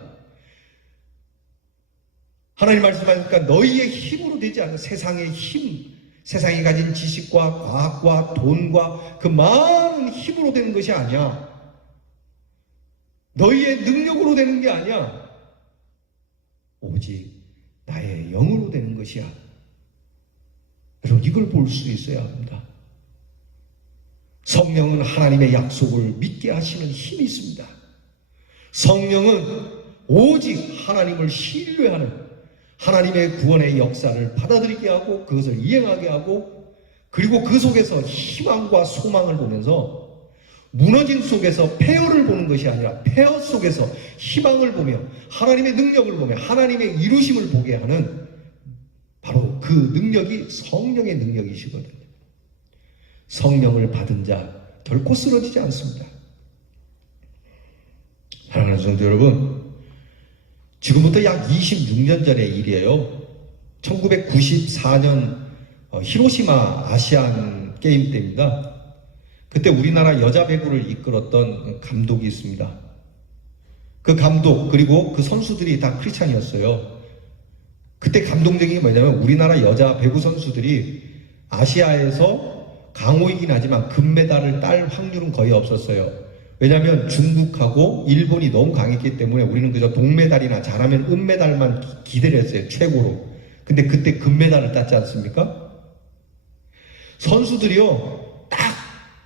하나님 말씀하니까 너희의 힘으로 되지 않는 세상의 힘, 세상이 가진 지식과 과학과 돈과 그 많은 힘으로 되는 것이 아니야. 너희의 능력으로 되는 게 아니야. 오직 나의 영으로 되는 것이야. 여러분, 이걸 볼 수 있어야 합니다. 성령은 하나님의 약속을 믿게 하시는 힘이 있습니다. 성령은 오직 하나님을 신뢰하는 하나님의 구원의 역사를 받아들이게 하고 그것을 이행하게 하고 그리고 그 속에서 희망과 소망을 보면서 무너짐 속에서 폐허를 보는 것이 아니라 폐허 속에서 희망을 보며 하나님의 능력을 보며 하나님의 이루심을 보게 하는 바로 그 능력이 성령의 능력이시거든요. 성령을 받은 자 결코 쓰러지지 않습니다. 사랑하는 성도 여러분, 지금부터 약 26년 전의 일이에요. 1994년 히로시마 아시안 게임 때입니다. 그때 우리나라 여자 배구를 이끌었던 감독이 있습니다. 그 감독 그리고 그 선수들이 다 크리스찬이었어요. 그때 감동적인 게 뭐냐면 우리나라 여자 배구 선수들이 아시아에서 강호이긴 하지만 금메달을 딸 확률은 거의 없었어요. 왜냐하면 중국하고 일본이 너무 강했기 때문에 우리는 그저 동메달이나 잘하면 은메달만 기대를 했어요. 최고로. 근데 그때 금메달을 땄지 않습니까? 선수들이요, 딱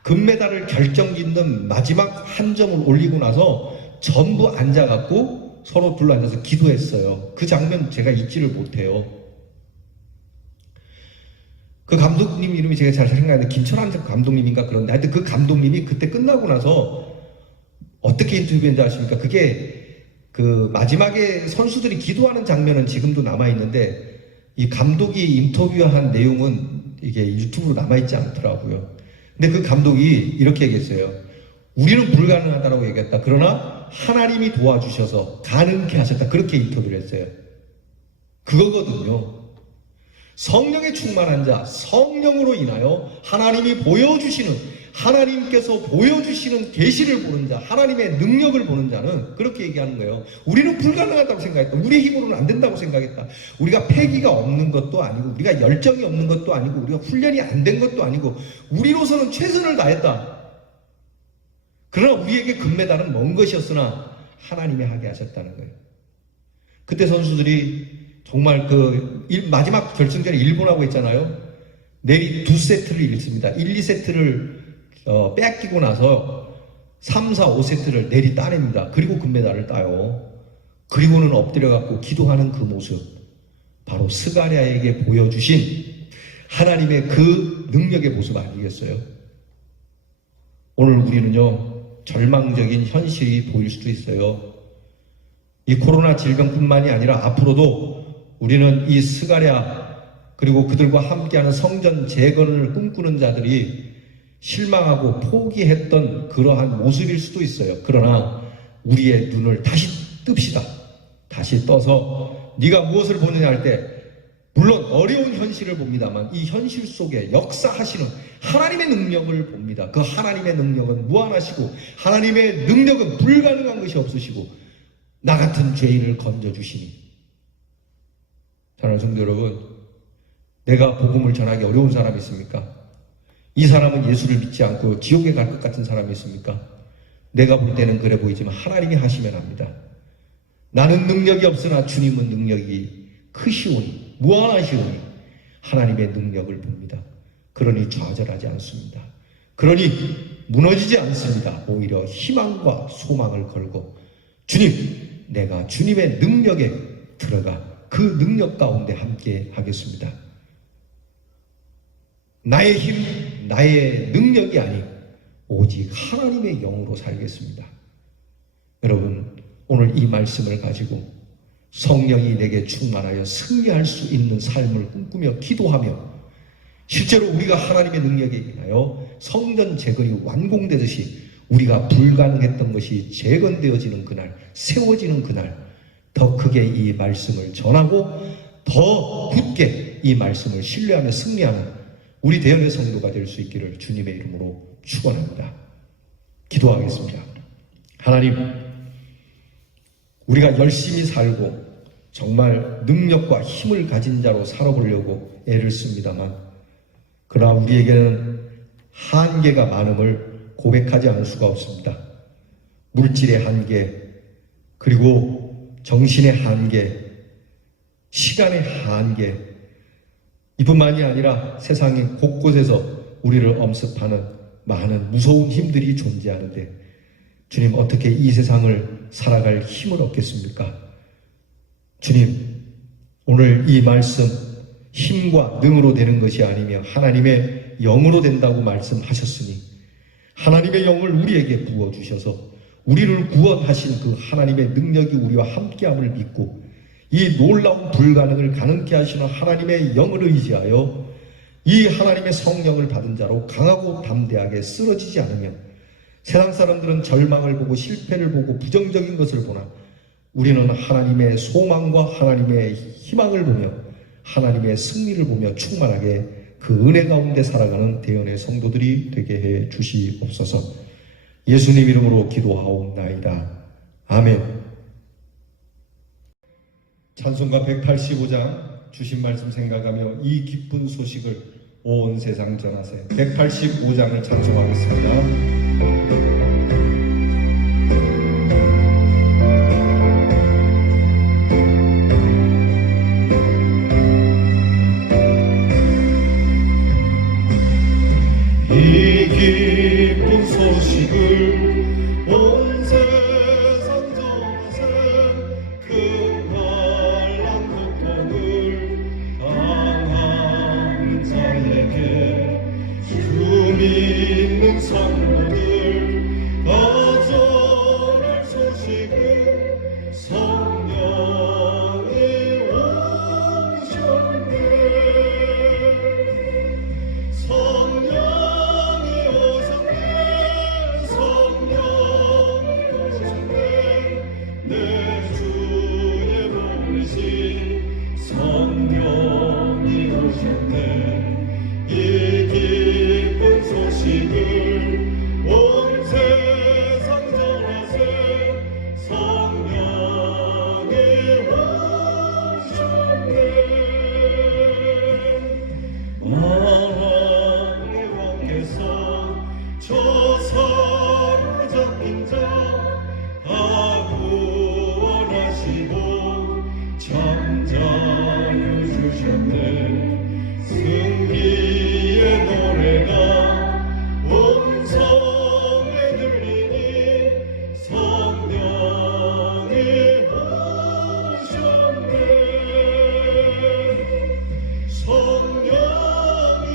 금메달을 결정짓는 마지막 한 점을 올리고 나서 전부 앉아갖고 서로 둘러앉아서 기도했어요. 그 장면 제가 잊지를 못해요. 그 감독님 이름이 제가 잘 생각나는데 김철환 감독님인가 그런데 하여튼 그 감독님이 그때 끝나고 나서 어떻게 인터뷰했는지 아십니까? 그게 그 마지막에 선수들이 기도하는 장면은 지금도 남아있는데 이 감독이 인터뷰한 내용은 이게 유튜브로 남아있지 않더라고요. 근데 그 감독이 이렇게 얘기했어요. 우리는 불가능하다고 얘기했다. 그러나 하나님이 도와주셔서 가능케 하셨다. 그렇게 인터뷰를 했어요. 그거거든요. 성령에 충만한 자, 성령으로 인하여 하나님이 보여주시는 하나님께서 보여주시는 계시를 보는 자, 하나님의 능력을 보는 자는 그렇게 얘기하는 거예요. 우리는 불가능하다고 생각했다. 우리의 힘으로는 안 된다고 생각했다. 우리가 패기가 없는 것도 아니고 우리가 열정이 없는 것도 아니고 우리가 훈련이 안 된 것도 아니고 우리로서는 최선을 다했다. 그러나 우리에게 금메달은 먼 것이었으나 하나님이 하게 하셨다는 거예요. 그때 선수들이 정말 마지막 결승전에 일본하고 했잖아요. 내리 2세트를 잃습니다. 1, 2세트를 뺏기고 나서 3, 4, 5세트를 내리 따냅니다. 그리고 금메달을 따요. 그리고는 엎드려갖고 기도하는 그 모습, 바로 스가랴에게 보여주신 하나님의 그 능력의 모습 아니겠어요? 오늘 우리는요, 절망적인 현실이 보일 수도 있어요. 이 코로나 질병뿐만이 아니라 앞으로도 우리는 이 스가랴 그리고 그들과 함께하는 성전 재건을 꿈꾸는 자들이 실망하고 포기했던 그러한 모습일 수도 있어요. 그러나 우리의 눈을 다시 뜹시다. 다시 떠서 네가 무엇을 보느냐 할 때 물론 어려운 현실을 봅니다만 이 현실 속에 역사하시는 하나님의 능력을 봅니다. 그 하나님의 능력은 무한하시고 하나님의 능력은 불가능한 것이 없으시고 나 같은 죄인을 건져주시니. 사랑하는 성도 여러분, 내가 복음을 전하기 어려운 사람이 있습니까? 이 사람은 예수를 믿지 않고 지옥에 갈 것 같은 사람이 있습니까? 내가 볼 때는 그래 보이지만 하나님이 하시면 합니다. 나는 능력이 없으나 주님은 능력이 크시오니 무한하시오니 하나님의 능력을 봅니다. 그러니 좌절하지 않습니다. 그러니 무너지지 않습니다. 오히려 희망과 소망을 걸고 주님, 내가 주님의 능력에 들어가 그 능력 가운데 함께 하겠습니다. 나의 힘, 나의 능력이 아닌 오직 하나님의 영으로 살겠습니다. 여러분, 오늘 이 말씀을 가지고 성령이 내게 충만하여 승리할 수 있는 삶을 꿈꾸며 기도하며 실제로 우리가 하나님의 능력에 인하여 성전 재건이 완공되듯이 우리가 불가능했던 것이 재건되어지는 그날, 세워지는 그날 더 크게 이 말씀을 전하고 더 굳게 이 말씀을 신뢰하며 승리하는 우리 대형의 성도가 될 수 있기를 주님의 이름으로 축원합니다. 기도하겠습니다. 하나님, 우리가 열심히 살고 정말 능력과 힘을 가진 자로 살아보려고 애를 씁니다만 그러나 우리에게는 한계가 많음을 고백하지 않을 수가 없습니다. 물질의 한계, 그리고 정신의 한계, 시간의 한계, 이뿐만이 아니라 세상의 곳곳에서 우리를 엄습하는 많은 무서운 힘들이 존재하는데 주님, 어떻게 이 세상을 살아갈 힘을 얻겠습니까? 주님, 오늘 이 말씀 힘과 능으로 되는 것이 아니며 하나님의 영으로 된다고 말씀하셨으니 하나님의 영을 우리에게 부어주셔서 우리를 구원하신 그 하나님의 능력이 우리와 함께함을 믿고 이 놀라운 불가능을 가능케 하시는 하나님의 영을 의지하여 이 하나님의 성령을 받은 자로 강하고 담대하게 쓰러지지 않으며 세상 사람들은 절망을 보고 실패를 보고 부정적인 것을 보나 우리는 하나님의 소망과 하나님의 희망을 보며 하나님의 승리를 보며 충만하게 그 은혜 가운데 살아가는 대연의 성도들이 되게 해 주시옵소서. 예수님 이름으로 기도하옵나이다. 아멘. 찬송가 185장 주신 말씀 생각하며 이 기쁜 소식을 온 세상 전하세. 185장을 찬송하겠습니다. 이 기쁜 소식을 온 세상 전하세. 큰 환난 고통을 당하는 자에게 주 믿는 성도들 다 전할 소식을 성령이 오셨네. 저 사로잡힌 자 다 구원하시고 잠자유 주셨네. 승리의 노래가 온 성에 들리니 성령이 오셨네. 성령이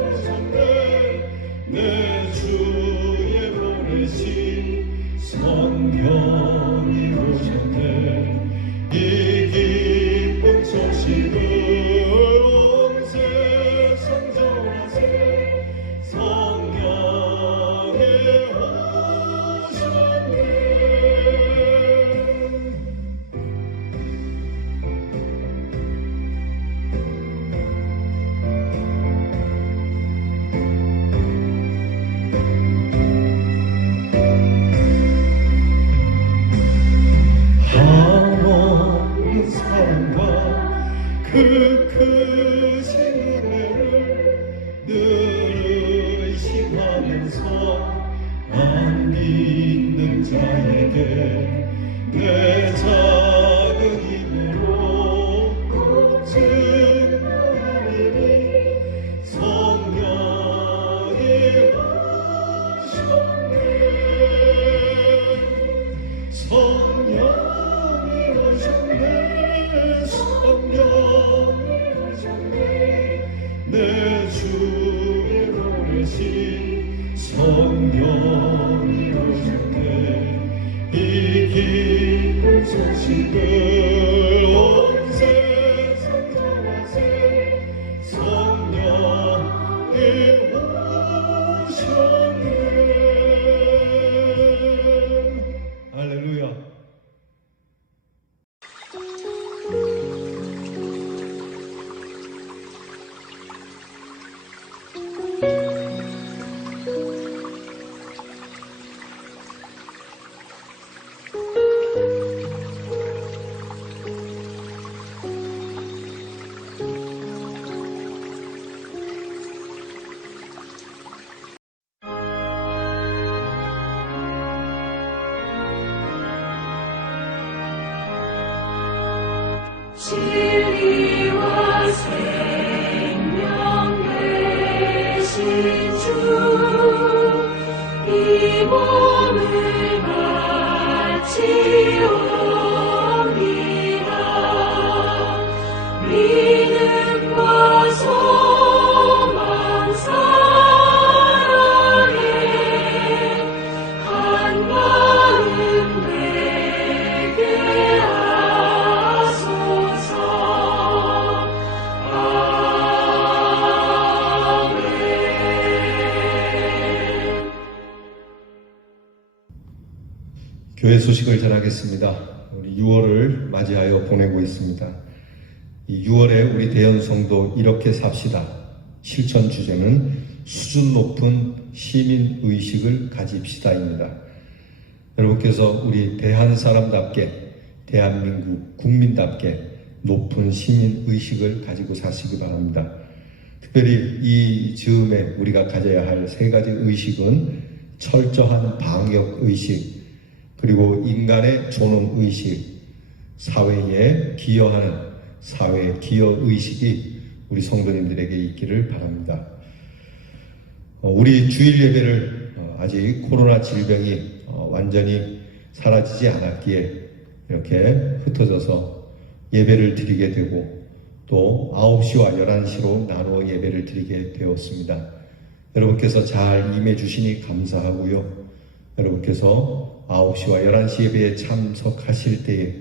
오셨네. 내 주의 보내신 성령이 오셨네. 이 기쁜 소식을 온 세상 전하세. 성령이 오셨네. 그 크신 은혜를 늘 의심하면서 안 믿는 자에게 내 작은 힘으로 꼭 증거하리니 성령이 오셨네. 진리와 생명 되신 주, 이 몸을 바치옵니다. 믿음과 소망 사랑에 한마음 되게 하소서. 아멘. 교회 소식을 전하겠습니다. 우리 6월을 맞이하여 보내고 있습니다. 이 6월에 우리 대연 성도 이렇게 삽시다. 실천 주제는 수준 높은 시민 의식을 가집시다입니다. 여러분께서 우리 대한 사람답게, 대한민국 국민답게 높은 시민 의식을 가지고 사시기 바랍니다. 특별히 이 즈음에 우리가 가져야 할 세 가지 의식은 철저한 방역 의식, 그리고 인간의 존엄 의식, 사회에 기여하는 사회 기여 의식이 우리 성도님들에게 있기를 바랍니다. 우리 주일 예배를 아직 코로나 질병이 완전히 사라지지 않았기에 이렇게 흩어져서 예배를 드리게 되고 또 9시와 11시로 나누어 예배를 드리게 되었습니다. 여러분께서 잘 임해 주시니 감사하고요. 여러분께서 9시와 11시 예배에 참석하실 때에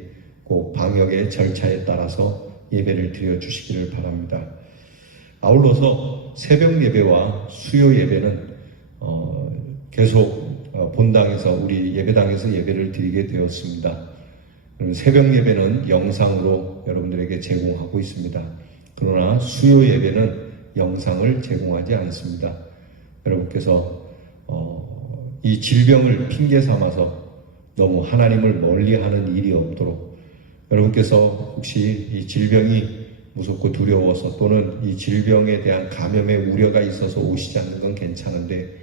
꼭 방역의 절차에 따라서 예배를 드려 주시기를 바랍니다. 아울러서 새벽 예배와 수요 예배는 계속 본당에서 우리 예배당에서 예배를 드리게 되었습니다. 새벽 예배는 영상으로 여러분들에게 제공하고 있습니다. 그러나 수요 예배는 영상을 제공하지 않습니다. 여러분께서 이 질병을 핑계 삼아서 너무 하나님을 멀리하는 일이 없도록, 여러분께서 혹시 이 질병이 무섭고 두려워서 또는 이 질병에 대한 감염의 우려가 있어서 오시지 않는 건 괜찮은데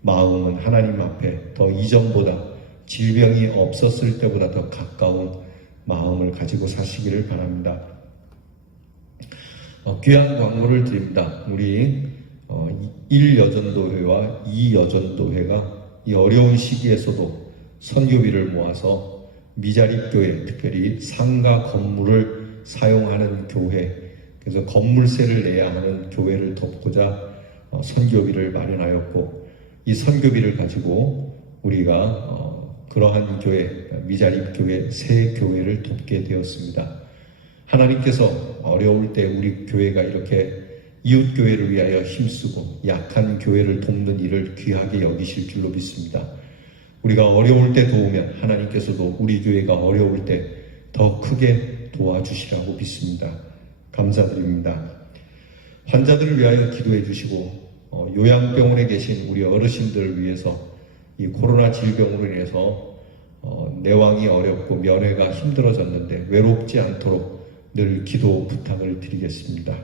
마음은 하나님 앞에 더 이전보다 질병이 없었을 때보다 더 가까운 마음을 가지고 사시기를 바랍니다. 귀한 광고를 드립니다. 우리 1여전도회와 2여전도회가 이 어려운 시기에서도 선교비를 모아서 미자립교회, 특별히 상가 건물을 사용하는 교회, 그래서 건물세를 내야 하는 교회를 돕고자 선교비를 마련하였고, 이 선교비를 가지고 우리가 그러한 교회, 미자립교회 새 교회를 돕게 되었습니다. 하나님께서 어려울 때 우리 교회가 이렇게 이웃교회를 위하여 힘쓰고 약한 교회를 돕는 일을 귀하게 여기실 줄로 믿습니다. 우리가 어려울 때 도우면 하나님께서도 우리 교회가 어려울 때 더 크게 도와주시라고 믿습니다. 감사드립니다. 환자들을 위하여 기도해 주시고 요양병원에 계신 우리 어르신들을 위해서 이 코로나 질병으로 인해서 내왕이 어렵고 면회가 힘들어졌는데 외롭지 않도록 늘 기도 부탁을 드리겠습니다.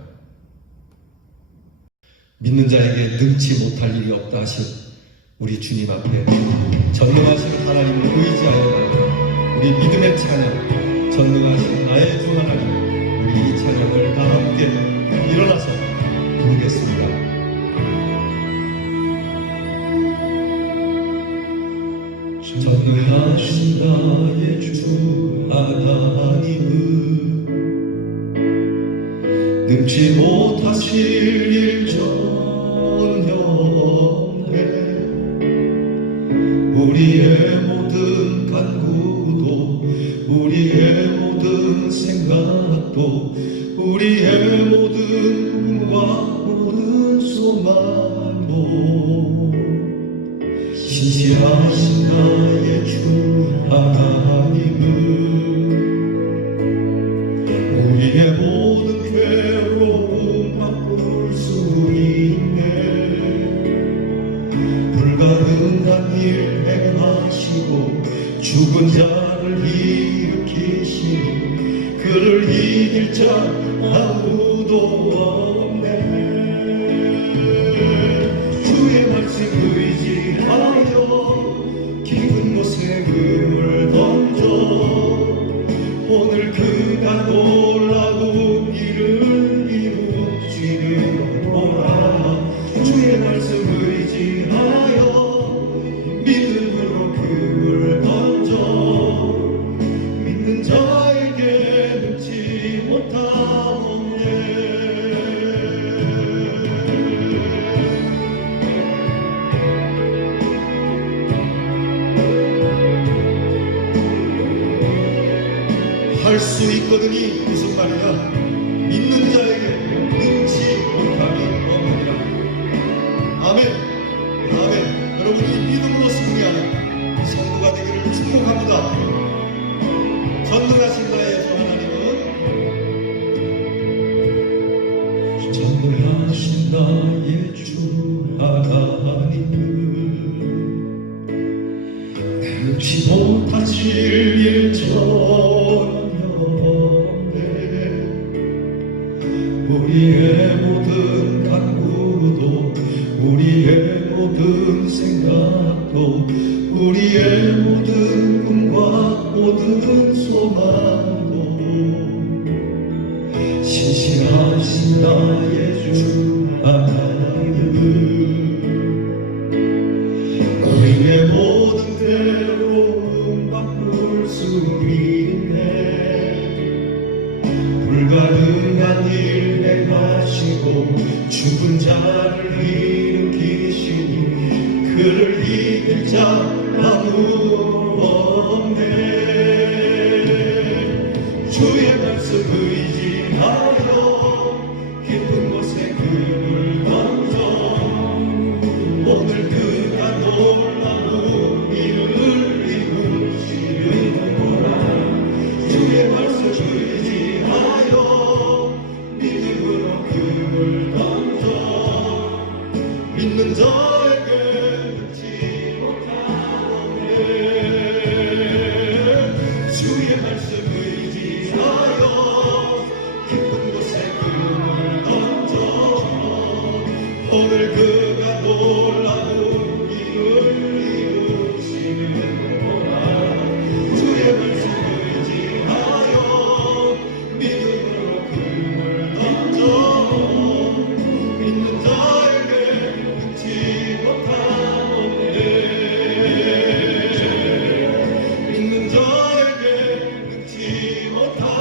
믿는 자에게 능치 못할 일이 없다 하신 우리 주님 앞에 전능하신 하나님을 의지하여 우리 믿음의 찬양, 전능하신 나의 주 하나님, 우리 이 찬양을 다 함께 일어나서 부르겠습니다. 전능하신 나의 주 하나님은 능치 못하실 일 전혀 없네. 우리의 모든 간구도, 우리의 모든 생각도, 우리의 모든 꿈과 모든 소망도 신실하신 나의 주 하나님은 우리의 모든 괴로움 바꿀 수 있네. 불가능한 일 행하시고 죽은 자를 일으키시니 그를 이길 자 아무도 없네. 주의 말씀 의지하여 깊은 곳에 금을 던져 오늘 그가 놀라 못하오네. 할 수 있거든이 무슨 말이야? 믿는 자에게 능치 못함이 없느니라. 아멘. 아멘. 여러분이 믿음으로 승리하는 성도가 되기를 축복합니다. 전능하신 나의 주 하나님은 전능하신 나의 주 하나님은 능치 못하실 일 전혀 없네. 우리의 모든 간구도 우리의 모든 생각도 우리의 모든 꿈과 모든 소망도 신실하신 나의 주 하나님은 우리의 모든 때로 바꿀 수 있네. 불가능한 일 행하시고 죽은 자를 일으키시니 그를 이길 자 아무 없네. 주의 말씀 의지하여 깊은 곳에 그를 던져 오늘 그가 놀라운 일을 이루시는구나. 주의 말씀 의지하여 믿음으로 그를 던져 믿는 자에게 능치 못하오네. 주의 말씀 의지하여 깊은 곳에 그를 던져 오늘 그가 놀라운 일을 이루시는구나. 주의 말씀 의지하여 믿음으로 그를 던져 믿는 자에게 능치 못하오네. 믿는 자에게 능치 못하옵네.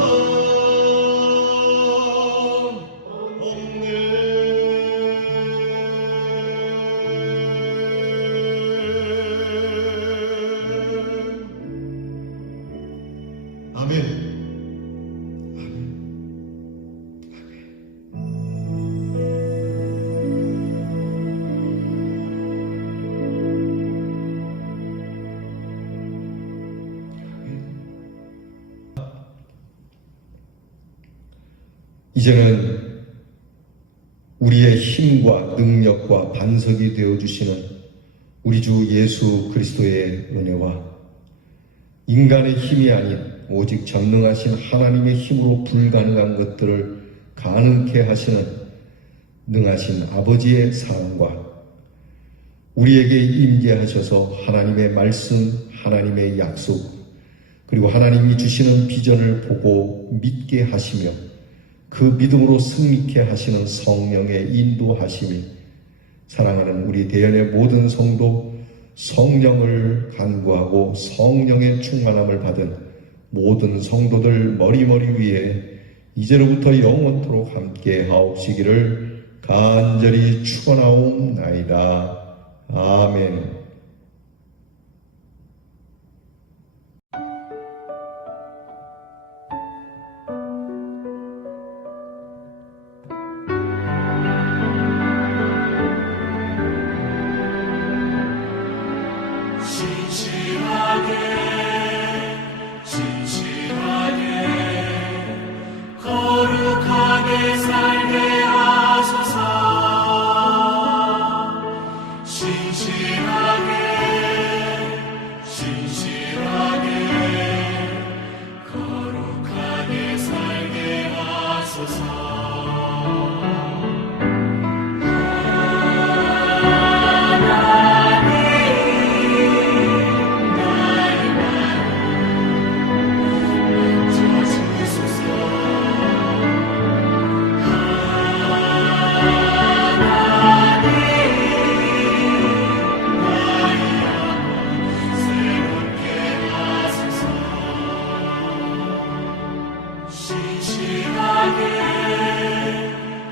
아멘. 이제는 우리의 힘과 능력과 반석이 되어주시는 우리 주 예수 그리스도의 은혜와 인간의 힘이 아닌 오직 전능하신 하나님의 힘으로 불가능한 것들을 가능케 하시는 능하신 아버지의 사랑과 우리에게 임재하셔서 하나님의 말씀, 하나님의 약속, 그리고 하나님이 주시는 비전을 보고 믿게 하시며 그 믿음으로 승리케 하시는 성령의 인도하심이 사랑하는 우리 대연의 모든 성도, 성령을 간구하고 성령의 충만함을 받은 모든 성도들 머리머리 위에 이제로부터 영원토록 함께 하옵시기를 간절히 축원하옵나이다. 아멘. 거룩하게 살게 하소서. 신실하게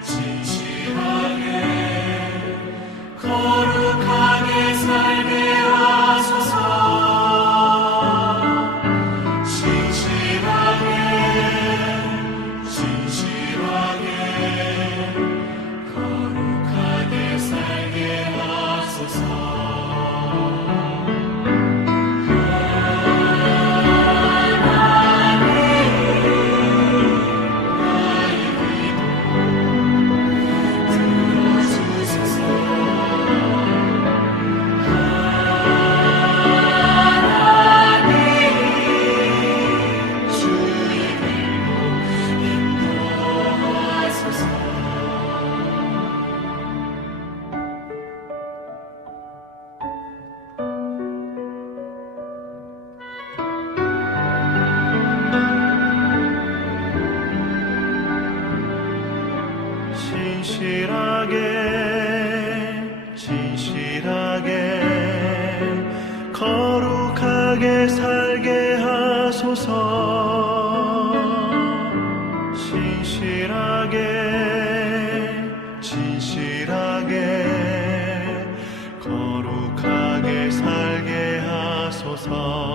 진실하게 거룩하게 살게 하소서. 진실하게 거룩하게 살게 하소서. 진실하게 거룩하게 살게 하소서. 진실하게 거룩하게 살게 하소서.